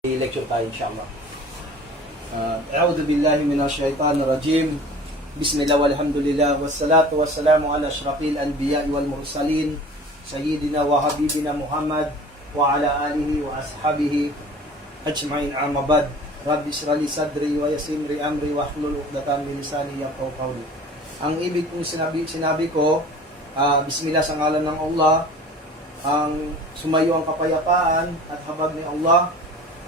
lecture tayo inshallah. A'udhu billahi minash shaitanir rajim. Bismillah walhamdulillah wassalatu wassalamu ala asyrafil anbiya'i wal mursalin sayyidina wa habibina Muhammad wa ala alihi wa ashabihi ajma'in, amma ba'd. Rabbi ishrah li sadri wa yassir li amri wa hlul 'uqdatam min lisani yafqahu qawli. Ang ibig kong sinabi ko, bismillah sa ngalan ng Allah, ang sumayo ang kapayapaan at habag ni Allah,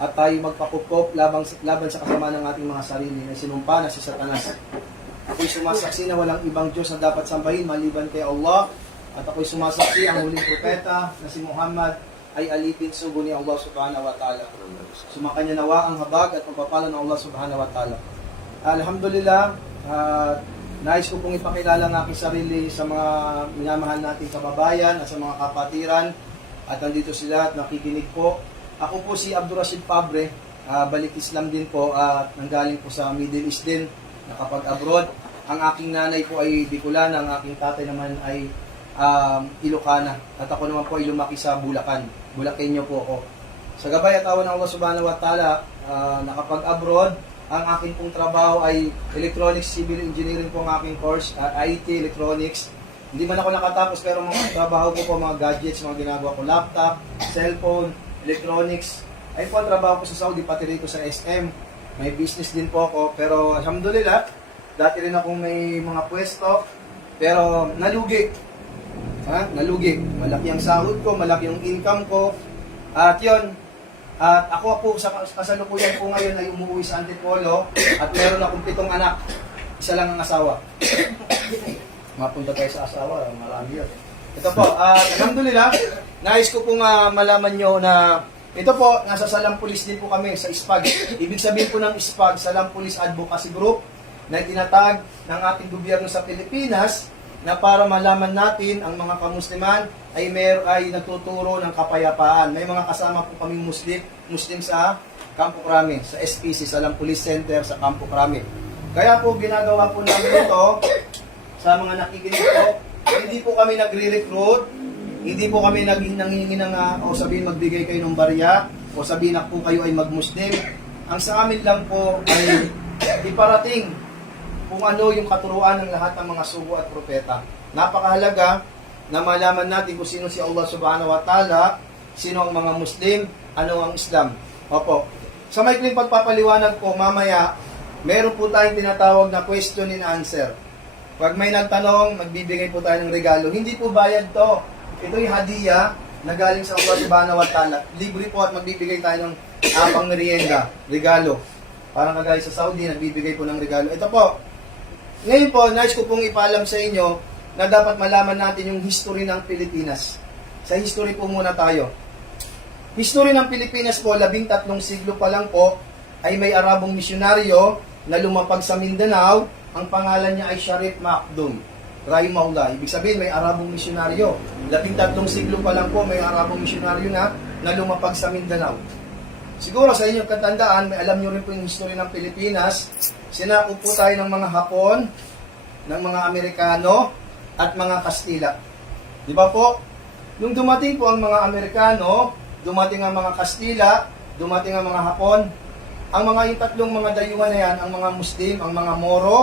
at tayo magpakupkop laban sa kasama ng ating mga sarili na sinumpa na si Satanas. Ako'y sumasaksi na walang ibang Diyos na dapat sambahin maliban kay Allah, at ako'y sumasaksi ang huling propeta na si Muhammad ay alipin sugo ni Allah subhanahu wa ta'ala. Sumakanya nawa ang habag at magpapala ng Allah subhanahu wa ta'ala. Alhamdulillah, nais ko pong ipakilala ng aking sarili sa mga minamahal nating kababayan at sa mga kapatiran, at nandito sila at nakikinig po. Ako po si Abdul Rashid Fabre, balik Islam din po at nanggaling po sa Middle East din, nakapag-abroad. Ang aking nanay po ay Bicolana, ang aking tatay naman ay Ilocana, at ako naman po ay lumaki sa Bulacan. Bulakenyo po ako. Sa gabay at awa ng Allah subhanahu wa ta'ala, nakapag-abroad. Ang aking pong trabaho ay Electronics Civil Engineering po ang aking course, IT, Electronics. Hindi man ako nakatapos pero mga trabaho ko po, mga gadgets, mga ginagawa ko, laptop, cellphone, electronics. Ay po ang trabaho ko sa Saudi, pati rito sa SM. May business din po ako, pero alhamdulillah, dati rin akong may mga pwesto, pero nalugi. Nalugi. Malaki ang sahod ko, malaki ang income ko. At yun, at ako po sa kasalukuyan po ngayon ay umuwi sa Antipolo, at meron akong 7 anak. Isa lang ang asawa. Mapunta tayo sa asawa, marami yun. Ito po, alhamdulillah, nais ko pong malaman nyo na ito po, nasa Salam Police din po kami sa ISPAG. Ibig sabihin po ng ISPAG, Salam Police Advocacy Group, na itinatag ng ating gobyerno sa Pilipinas na para malaman natin ang mga kamusliman ay nagtuturo ng kapayapaan. May mga kasama po kaming Muslim sa Campo Crame, sa SPC, Salam Police Center sa Campo Crame. Kaya po ginagawa po namin ito sa mga nakikinig po. Hindi po kami nagre-recruit, hindi po kami nanghihingi ng o sabihin magbigay kayo ng barya, o sabihin na po kayo ay mag-Muslim. Ang sa amin lang po ay iparating kung ano yung katuruan ng lahat ng mga sugo at propeta. Napakahalaga na malaman natin kung sino si Allah subhanahu wa ta'ala, sino ang mga Muslim, ano ang Islam. Opo. Sa maikling pagpapaliwanag po, mamaya, meron po tayong tinatawag na question and answer. Pag may nagtanong, magbibigay po tayo ng regalo. Hindi po bayad to. Ito'y hadiah na galing sa Allah subhanahu wa ta'ala. Libre po at magbibigay tayo ng pang merienda, regalo. Parang kagaya sa Saudi, nagbibigay po ng regalo. Ito po. Ngayon po, nais ko pong ipaalam sa inyo na dapat malaman natin yung history ng Pilipinas. Sa history po muna tayo. History ng Pilipinas po, 13 siglo pa lang po, ay may Arabong misyonaryo na lumapag sa Mindanao. Ang pangalan niya ay Sharif Makdum Rahimahullah. Ibig sabihin, may Arabong misyonaryo. 13 siglo pa lang po, may Arabong misyonaryo na lumapag sa Mindanao. Siguro sa inyong katandaan, may alam nyo rin po yung history ng Pilipinas. Sinakop po tayo ng mga Hapon, ng mga Amerikano, at mga Kastila. Di ba po? Nung dumating po ang mga Amerikano, dumating ang mga Kastila, dumating ang mga Hapon, ang mga yung tatlong mga dayuhan na yan, ang mga Muslim, ang mga Moro,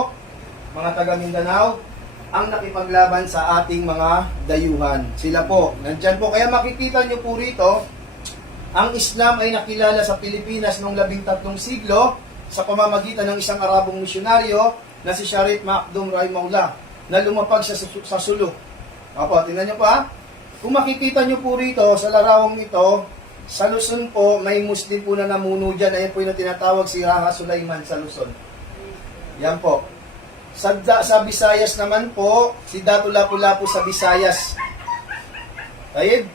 mga taga Mindanao, ang nakipaglaban sa ating mga dayuhan. Sila po, nandyan po. Kaya makikita nyo po rito, ang Islam ay nakilala sa Pilipinas noong 13 siglo sa pamamagitan ng isang Arabong misyonaryo na si Sharif Makdum Rahimahullah na lumapag sa Sulu. Opo, tingnan nyo pa. Kung makikita nyo po rito sa larawang ito, sa Luzon po, may Muslim po na namuno dyan. Ayan po yung tinatawag si Raha Sulaiman sa Luzon. Yan po. Sa Visayas naman po, si Datu Lapu-Lapu sa Visayas. Taib.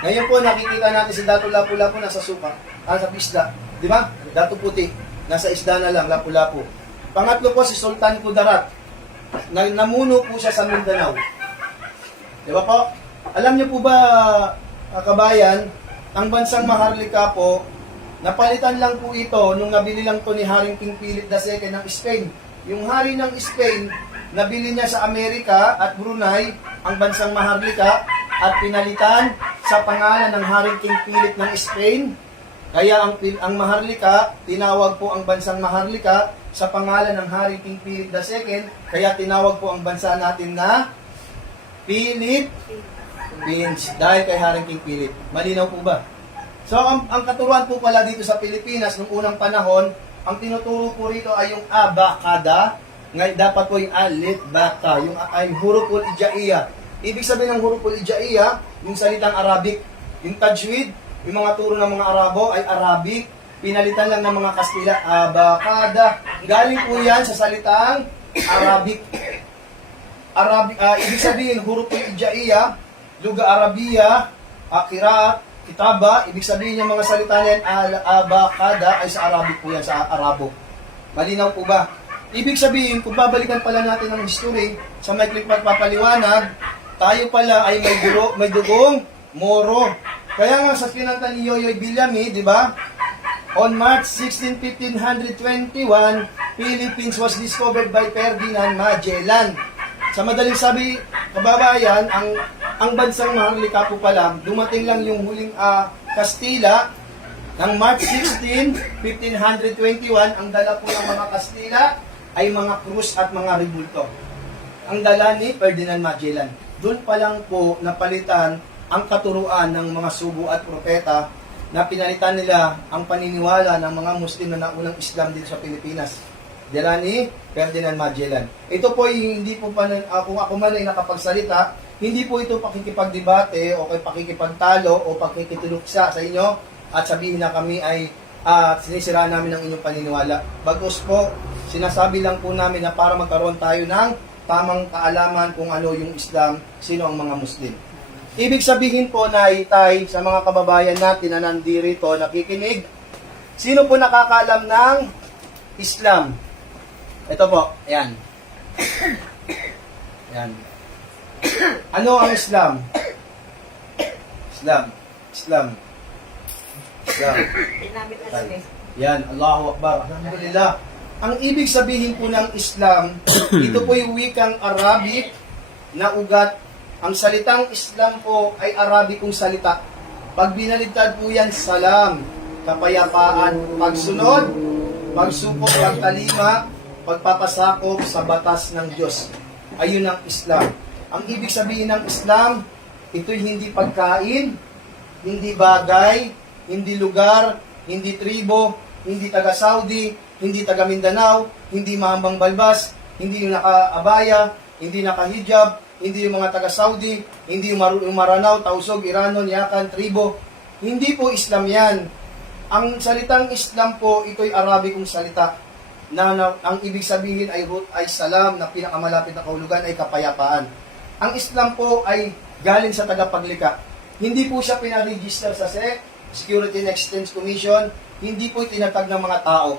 Ngayon po, nakikita natin si Datu Lapu-Lapu nasa suka. Sa isda. Di ba? Datu Puti. Nasa isda na lang, Lapu-Lapu. Pangatlo po, si Sultan Kudarat. Namuno po siya sa Mindanao. Di ba po? Alam niyo po ba, kabayan, ang bansang Maharlika po, napalitan lang po ito nung nabili lang to ni Haring King Philip II ng Spain. Yung hari ng Spain, nabili niya sa Amerika at Brunei ang bansang Maharlika at pinalitan sa pangalan ng Haring King Philip ng Spain Kaya ang Maharlika, tinawag po ang bansang Maharlika sa pangalan ng Hari King Philip II, kaya tinawag po ang bansa natin na Philippines dahil kay Haring King Philip. Malinaw po ba? So, ang katuruan po pala dito sa Pilipinas, nung unang panahon, ang tinuturo po rito ay yung abakada, ngayon dapat po yung alif, bata, yung ay huruful ijaiya. Ibig sabihin ng huruful ijaiya, yung salitang Arabic, yung tajwid, yung mga turo ng mga Arabo ay Arabic, pinalitan lang ng mga Kastila, abakada. Galing po yan sa salitang Arabic. Ibig sabihin, huruful ijaiya, luga Arabiya, akiraat, kitaba, ibig sabihin yung mga salita niyan, abakada, ay sa Arabic po yan, sa Arabo. Malinaw po ba? Ibig sabihin, kung babalikan pala natin ang history, sa may pagpapaliwanag, tayo pala ay may dugong Moro. Kaya nga sa kinanta ni Yoyoy Villami, di ba? On March 16, 1521, Philippines was discovered by Ferdinand Magellan. Sa madaling sabi, kababayan, ang bansang Maharlika po pala, dumating lang yung huling Kastila ng March 16, 1521. Ang dala po ng mga Kastila ay mga krus at mga rebulto. Ang dala ni Ferdinand Magellan. Doon pa lang po napalitan ang katuruan ng mga sugo at propeta na pinalitan nila ang paniniwala ng mga Muslim na naunang Islam dito sa Pilipinas. Dala ni Ferdinand Magellan. Ito po hindi po pa, kung ako man ay nakapagsalita, hindi po ito pakikipagdebate o pakikipagtalo o pakikituluksa sa inyo at sabihin na kami ay sinisiraan namin ang inyong paniniwala. Bagos po, sinasabi lang po namin na para magkaroon tayo ng tamang kaalaman kung ano yung Islam, sino ang mga Muslim. Ibig sabihin po na itay sa mga kababayan natin na nandirito, nakikinig, sino po nakakaalam ng Islam? Ito po, ayan. Ayan. Ano ang Islam? Islam. Yan, Allahu Akbar. Alhamdulillah. Ang ibig sabihin po ng Islam, ito po yung wikang Arabic na ugat. Ang salitang Islam po ay Arabikong salita. Pag binaligtad po yan, salam, kapayapaan, pagsunod, pagsuko, pagtalima, pagpapasakop sa batas ng Diyos. Ayun ang Islam. Ang ibig sabihin ng Islam, ito'y hindi pagkain, hindi bagay, hindi lugar, hindi tribo, hindi taga-Saudi, hindi taga-Mindanao, hindi mahambang balbas, hindi yung naka-abaya, hindi naka-hijab, hindi yung mga taga-Saudi, hindi yung Maranao, Tausog, Iranon, Yakan, tribo. Hindi po Islam yan. Ang salitang Islam po, ito'y Arabikong salita. Na ang ibig sabihin ay root ay salam, na pinakamalapit na kahulugan ay kapayapaan. Ang Islam po ay galing sa tagapaglikha. Hindi po siya pinaregister sa SEC, Security and Exchange Commission, hindi po itinatag ng mga tao.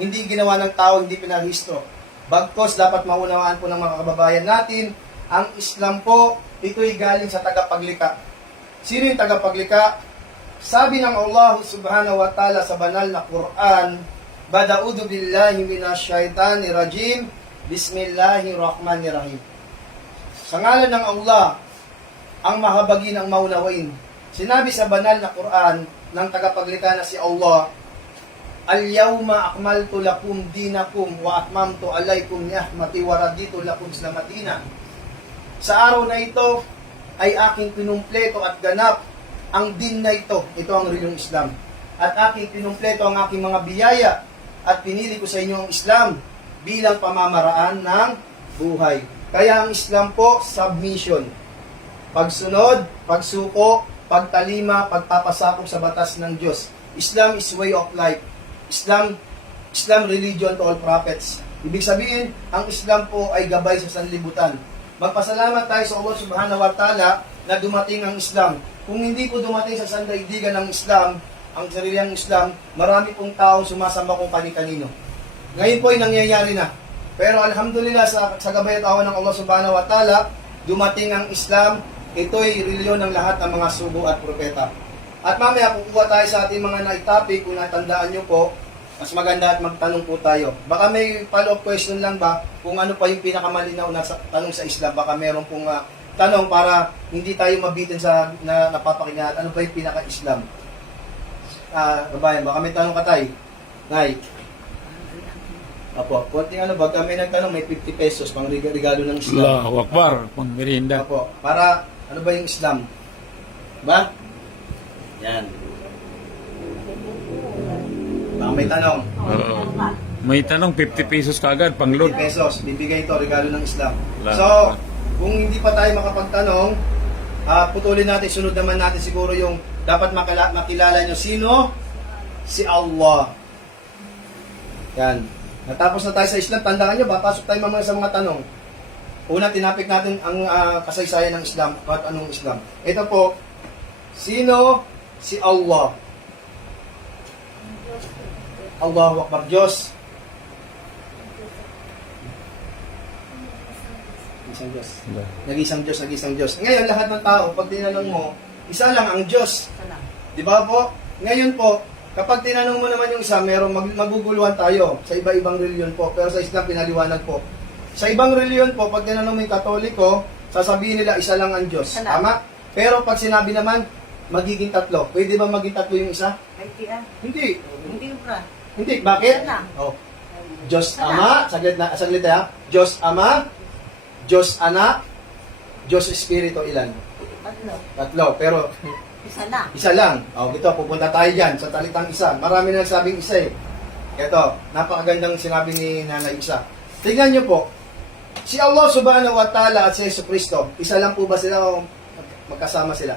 Hindi ginawa ng tao, hindi pinarehistro. Bagkos, dapat maunawaan po ng mga kababayan natin, ang Islam po, ito'y galing sa tagapaglikha. Sino yung tagapaglikha? Sabi ng Allah subhanahu wa ta'ala sa banal na Quran, Bada'udu billahi minasyaitanir rajim, Bismillahirrahmanirrahim. Sa ngalan ng Allah, ang mahabagin ang maunawain. Sinabi sa banal na Quran ng tagapaglikha na si Allah, Al-yawma akmaltu lakum dinakum wa atmamtu alaykum ni'mati wa raditu lakum islamatina. Sa araw na ito ay aking pinumpleto at ganap ang din na ito. Ito ang reliyong Islam. At aking pinumpleto ang aking mga biyaya at pinili ko sa inyo ang Islam bilang pamamaraan ng buhay. Kaya ang Islam po, submission. Pagsunod, pagsuko, pagtalima, pagpapasakop sa batas ng Diyos. Islam is way of life. Islam religion to all prophets. Ibig sabihin, ang Islam po ay gabay sa sanlibutan. Magpasalamat tayo sa Allah subhanahu wa ta'ala na dumating ang Islam. Kung hindi po dumating sa sandaigdigan ng Islam, ang sariling Islam, marami pong tao sumasamba kung kani-kanino. Ngayon po ay nangyayari na. Pero alhamdulillah sa gabay at awa ng Allah subhanahu wa ta'ala, dumating ang Islam, ito'y reliyon ng lahat ng mga sugo at propeta. At mamaya kukuha tayo sa ating mga naitopic, kung natandaan nyo po, mas maganda at magtanong po tayo. Baka may follow-up question lang ba kung ano pa yung pinakamalinaw na tanong sa Islam. Baka meron pong tanong para hindi tayo mabitin sa napapakinggan. Ano pa yung pinaka-Islam? kabayan, baka may tanong ka tayo. Nay. Apo, konting ano, baka may nagtanong, may 50 pesos pang regalo ng Islam. Allahu Akbar, pang merienda. Apo, para, ano ba yung Islam? Ba? Yan. Baka may tanong. Oo. May tanong, 50 pesos kagad, pang 50 load. pesos, bibigay ito, regalo ng Islam. Salamat So, po. kung hindi pa tayo makapagtanong, putulin natin, sunod naman natin siguro yung dapat makilala nyo sino? Si Allah. Yan. Natapos na tayo sa Islam, tandaan nyo ba? Pasok tayo mamaya sa mga tanong. Una, tinapik natin ang kasaysayan ng Islam, at anong Islam. Ito po, sino? Si Allah. Allahu Akbar, Diyos. Isang Diyos. Nag-isang Diyos, nag-isang Diyos. Ngayon, lahat ng tao, pag tinanong mo, isa lang ang Diyos. Di ba po? Ngayon po, kapag tinanong mo naman yung isa, merong maguguluhan tayo sa iba-ibang reliyon po. Pero sa Islam, pinaliwanag po. Sa ibang reliyon po, pag tinanong mo yung Katoliko, sasabihin nila, isa lang ang Diyos. Tama? Pero pag sinabi naman, magiging tatlo. Pwede ba maging tatlo yung isa? Hindi. Hindi bra. Hindi. Bakit? Isa lang. Oh. Diyos Ama, saglit ha. Diyos Ama, Diyos Anak, Diyos Espiritu, ilan? Tatlo. Pero Isa na. isa lang. O, ito, pupunta tayo dyan sa talitang isa. Marami na nagsabing isa eh. Ito, napakagandang sinabi ni Nanay Isa. Tingnan nyo po, si Allah Subhanahu wa Ta'ala at si Yesu Cristo, isa lang po ba sila o magkasama sila?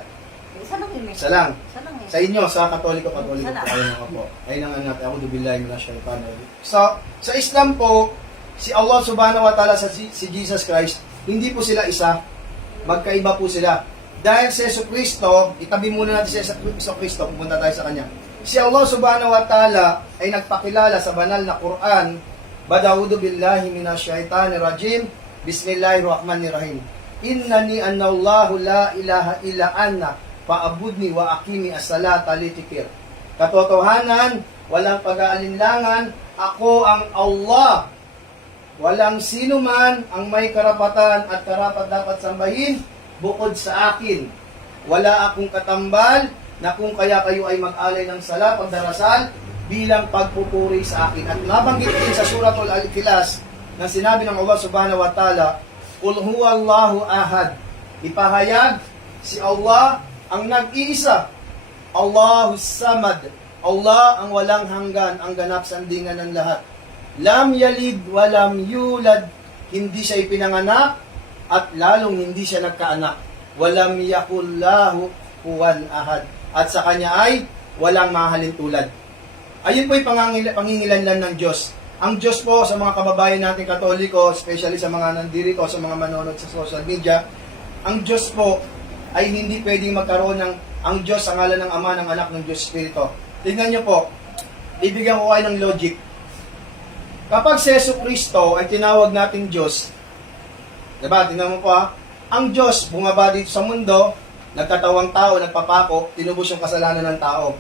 Isa lang yun. Isa lang. Isa lang yun. Sa inyo, sa Katoliko po, Isa lang. ayun ako po. Ayun ang anak, ako dubillahi minash shaitanir rajim. Sa Islam po, si Allah Subhanahu wa Ta'ala si Jesus Christ, hindi po sila isa, magkaiba po sila. Dahil si Yesu Cristo, itabi muna natin si Yesu Cristo, pupunta tayo sa kanya. Si Allah Subhanahu wa Ta'ala ay nagpakilala sa banal na Quran, Bada'udu billahi minash shaitanir rajim, Bismillahirrahmanirrahim. Innani annallahu la ilaha illa anna, fa'abudni wa aqimi as-salata litikir. Katotohanan, walang pag-aalinlangan, ako ang Allah. Walang sino man ang may karapatan at karapat dapat sambahin bukod sa akin. Wala akong katambal na kung kaya kayo ay mag-alay ng sala, pagdarasal, bilang pagpupuri sa akin. At nabanggit din sa Suratul Al-Ikhlas na sinabi ng Allah Subhanahu wa Ta'ala, Qul huwallahu ahad. Ipahayag si Allah ang nag-iisa. Allahus samad. Allah ang walang hanggan, ang ganap sandingan ng lahat. Lam yalid walam yulad. Hindi siya ipinanganak at lalong hindi siya nagkaanak. Walam yakullahu huwan ahad. At sa kanya ay walang mahalin tulad. Ayun po yung pangingilanlan ng Diyos. Ang Diyos po sa mga kababayan natin Katoliko, especially sa mga nandirito, sa mga manonood sa social media, ang Diyos po ay hindi pwedeng magkaroon ng ang Diyos sa ngalan ng Ama, ng Anak, ng Diyos Espiritu. Tingnan nyo po, ibigyan ko kayo ng logic. Kapag si Yesu Cristo ay tinawag nating Diyos, diba, tingnan mo po ha, ang Diyos bumaba dito sa mundo, nagkatawang tao, nagpapako, tinubos yung kasalanan ng tao.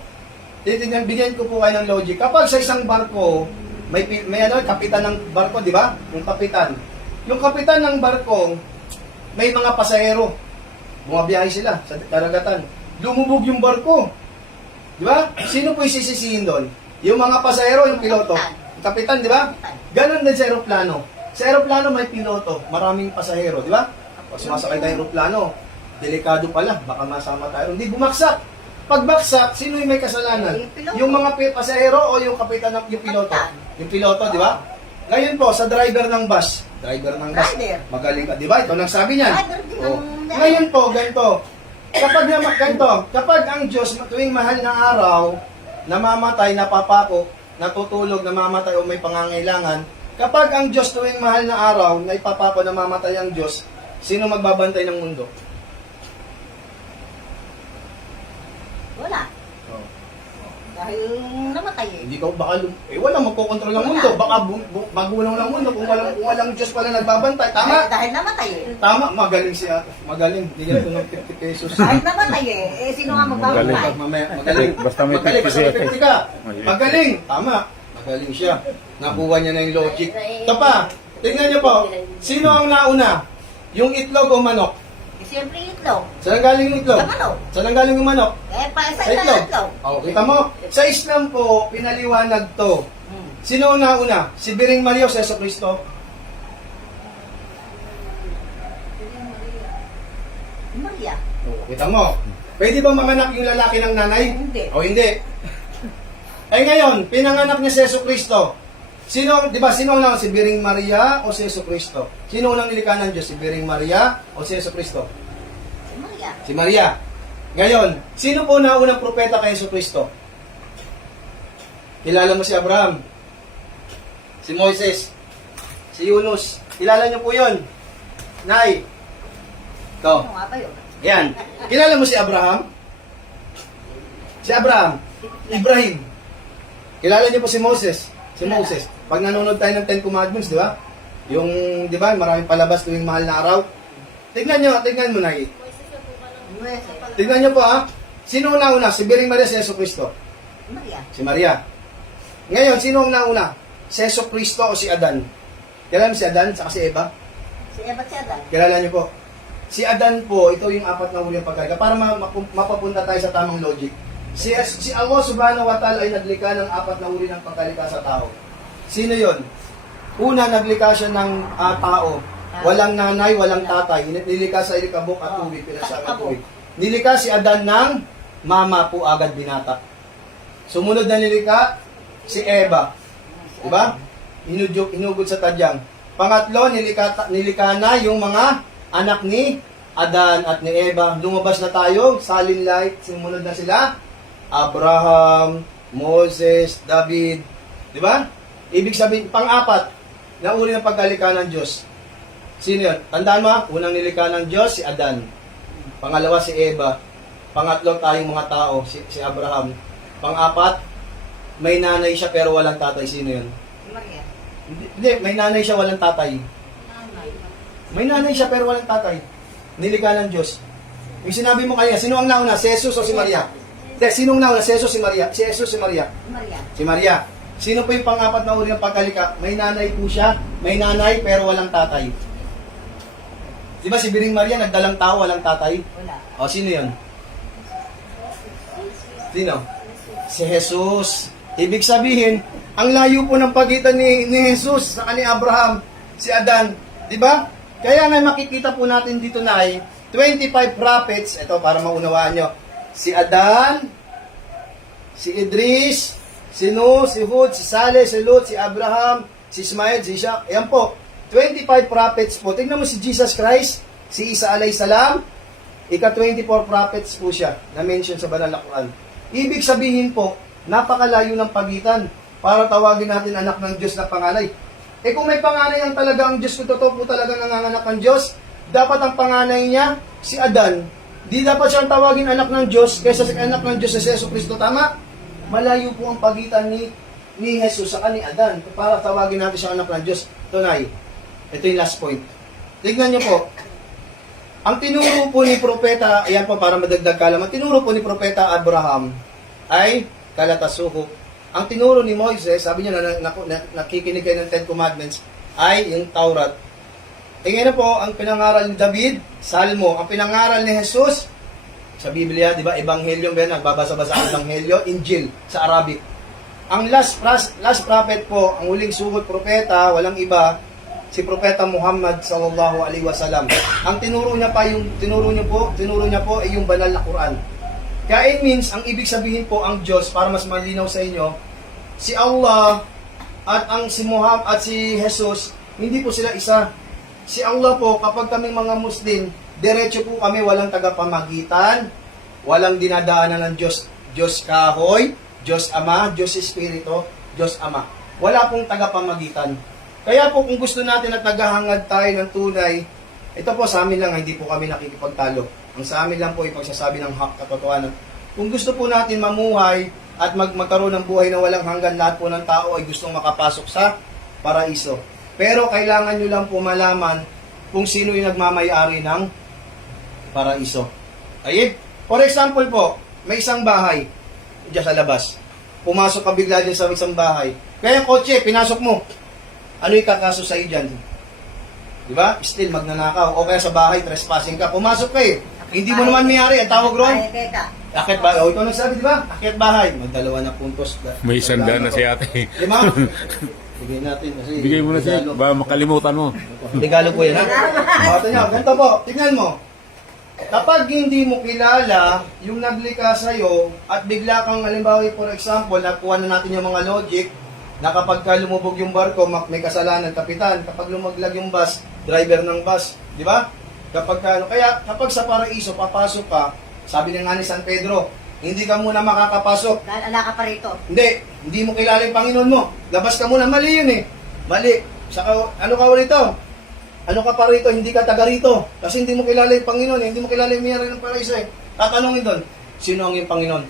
Titignan, bigyan ko po kayo ng logic. Kapag sa isang barko, may kapitan ng barko, di ba? Yung kapitan. Yung kapitan ng barko, may mga pasahero. Bumabiyahe sila sa karagatan. Lumubog yung barko. Di ba? Sino po isisisihin doon? Yung mga pasahero, yung piloto. Yung kapitan, di ba? Ganon din sa aeroplano. Sa aeroplano may piloto, maraming pasahero, di ba? Pag sumasakay tayo aeroplano, delikado pala, baka masama tayo. Hindi bumaksak. Pagbaksak, sino yung may kasalanan? Yung mga pasahero o yung kapitan ng yung piloto? Yung piloto, di ba? Ngayon po, sa driver ng bus, magaling ka, di ba? Ito nang sabi niyan. Oh. Ngayon po, ganito. Kapag ang Diyos tuwing mahal na araw, namamatay, napapako, natutulog, namamatay o may pangangailangan, kapag ang Diyos tuwing mahal na araw, na ipapako, namamatay ang Diyos, sino magbabantay ng mundo? Wala. Oh. Dahil namatay eh. Hindi ko baka walang magkokontrol ng mundo, baka magulang ng mundo kung walang Diyos pala nagbabantay. Tama? Dahil namatay eh. Tama, magaling siya. Magaling, bigyan ko ng 50 pesos. Dahil namatay eh. Eh, sino nga magbabantay? Magaling. Basta may Magaling, 50 basta may 50 ka. Magaling. Magaling. Tama. Magaling siya. Nakuha niya na yung logic. Ito pa, tingnan niyo po. Sino ang nauna? Yung itlog o manok? Eh, siyempre itlog. Saan ang galing yung itlog? Sa manok. Saan ang galing yung manok? Eh, pa sa Sa itlog. itlog. Oh, kita mo? Sa Islam po, pinaliwanag to. Hmm. Sino una? Si Biring Maria o si Yeso Cristo? Maria. Oh, kita mo? Pwede ba manganak yung lalaki ng nanay? Hindi. O hindi? Eh ngayon, pinanganak niya si Yeso Cristo. Sino, di ba, sino unang, si Biring Maria o si Yeso Cristo? Sino unang nilikha ng Diyos? Si Biring Maria o si Yeso Cristo? Si Maria. Si Maria. Ngayon, sino po na unang propeta kay Yeso Cristo? Kilala mo si Abraham, si Moises, si Yunus. Kilala niyo po yun. Nay. Ito. Ano nga ba yun? Yan. Kilala mo si Abraham? Si Abraham. Ibrahim. Kilala niyo po si Moses? Si Moses. Pag nanonood tayo ng Ten Commandments, di ba? Yung, di ba, maraming palabas tuwing mahal na araw. Tignan mo na. Tignan niyo po ha. Sino una? Si Biring Maria, si Yeso Cristo? Maria. Si Maria. Ngayon, sino ang nauna? Si Yeso Cristo o si Adan? Kilala mo si Adan, saka si Eva? Si Eva si Adan. Kilala niyo po. Si Adan po, ito yung apat na uri ng pagkaika. Para mapapunta tayo sa tamang logic. Si Allah subhanahu wa ta'ala ay naglikha ng apat na uri ng pagkalikha sa tao. Sino yon? Una, naglikha siya ng tao. Walang nanay, walang tatay. Nilikha sa ilikabok at tubig. Pinasama tubig. Nilikha si Adan ng mama po agad binata. Sumunod na nilikha si Eva. Diba? Hinugod sa tadyang. Pangatlo, nilikha na yung mga anak ni Adan at ni Eva. Lumabas na tayo, salin light, sumunod na sila. Abraham, Moses, David. Di ba? Ibig sabihin, pang-apat, na uri ng pagkalikha ng Diyos. Sino yun? Tandaan mo, unang nilikha ng Diyos, si Adan. Pangalawa, si Eva. Pangatlo, tayong mga tao, si Abraham. Pang-apat, may nanay siya pero walang tatay. Sino yun? Maria. Hindi, may nanay siya, walang tatay. May nanay siya pero walang tatay. Nilikha ng Diyos. Yung sinabi mo kaya, sino ang nauna? Si Jesus o si Maria? Hindi, sinong nauna? Si Jesus, si Maria? Si Jesus, si Maria? Maria. Si Maria. Sino po yung pang-apat na uri ng pagkalikha? May nanay po siya. May nanay pero walang tatay. Di ba si Biring Maria, nagdalang tao, walang tatay? Wala. O, sino yun? Sino? Si Jesus. Ibig sabihin, ang layo po ng pagitan ni Jesus sa ni Abraham, si Adan. Di ba? Kaya nga makikita po natin dito na ay 25 prophets. Ito para maunawaan nyo. Si Adan, si Idris, si Nuh, si Hud, si Saleh, si Lut, si Abraham, si Ismail, si Ishaq. Ayan po. 25 prophets po. Tingnan mo si Jesus Christ, si Isa alayhi salam, ika-24 prophets po siya na mention sa banal na Quran. Ibig sabihin po, napakalayo ng pagitan para tawagin natin anak ng Diyos na panganay. Eh kung may panganay ang talaga ang Diyos, kung totoo po talaga nanganganak ng Diyos, dapat ang panganay niya, si Adan. Di dapat siyang tawagin anak ng Diyos kaysa sa anak ng Diyos sa Yeso Cristo. Tama? Malayo po ang pagitan ni Jesus sa ni Adan para tawagin natin siyang anak ng Diyos. Tunay. Ito yung last point. Tignan niyo po. Ang tinuro po ni Propeta, ayan po para madagdag kalaman, tinuro po ni Propeta Abraham ay kalatasuho. Ang tinuro ni Moises, sabi niya nakikinig kayo ng Ten Commandments, ay yung Taurat. Tingnan na po, ang pinangaral ni David, Salmo. Ang pinangaral ni Jesus, sa Biblia, di ba, Ebanghelyo, nagbabasa-basa ang Ebanghelyo, Injil, sa Arabic. Ang last prophet po, ang huling suhot propeta, walang iba, si Propeta Muhammad sallallahu alaihi wasallam. Ang tinuro niya po ay yung banal na Quran. Kaya it means, ang ibig sabihin po ang Diyos, para mas malinaw sa inyo, si Allah at si Muhammad at si Jesus, hindi po sila isa. Si Allah po, kapag kaming mga Muslim, diretso po kami, walang tagapamagitan, walang dinadaanan ng Diyos. Diyos kahoy, Diyos Ama, Diyos Espiritu, Diyos Ama. Wala pong tagapamagitan. Kaya po kung gusto natin at naghahangad tayo ng tunay, ito po sa amin lang, hindi po kami nakikipagtalo. Ang sa amin lang po ay pagsasabi ng katotohanan. Kung gusto po natin mamuhay at magkaroon ng buhay na walang hanggan, lahat po ng tao ay gustong makapasok sa paraiso. Pero kailangan nyo lang po malaman kung sino yung nagmamayari ng paraiso. Ayun. For example po, may isang bahay diyan sa labas. Pumasok ka bigla din sa isang bahay. Kaya kotse, pinasok mo. Ano yung kakaso sa iyo dyan? Di ba? Still magnanakaw. O kaya sa bahay, trespassing ka. Pumasok ka eh. Hindi mo naman may-ari. Ang tawag ron? Ay, teka. Akit bahay. O, ikaw nagsabi, di ba? Akit bahay. Magdalawa na puntos. May isang daan na si ate. Lima? Bigay natin. Kasi Bigay mo na siya. regalo. Baka makalimutan mo. Regalo po yan, ha? O, ito nyo. Ganito po. Tignan mo. Kapag hindi mo kilala yung naglikha sa'yo at bigla kang, halimbawa, for example, nakuha na natin yung mga logic na kapag ka lumubog yung barko, may kasalanan kapitan. Kapag lumaglag yung bus, driver ng bus. Di ba? Kaya kapag sa paraiso, papasok ka, sabi ng nga ni San Pedro, hindi ka muna makakapasok. Dahil anak ka pa rito. Hindi mo kilala yung Panginoon mo. Labas ka muna. Mali yun eh. Mali. Saka, ano ka rito? Ano ka pa rito? Hindi ka taga rito. Kasi hindi mo kilala yung Panginoon eh. Hindi mo kilala yung mayari ng paraiso eh. Tatanungin doon, sino ang yung Panginoon?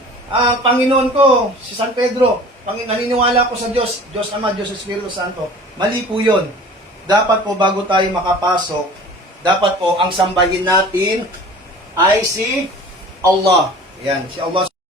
Panginoon ko, si San Pedro. Naniniwala ko sa Diyos. Diyos Ama, Diyos Espiritu Santo. Mali po yun. Dapat po bago tayo makapasok, dapat po ang sambahin natin ay si Allah. Yan, si Allah.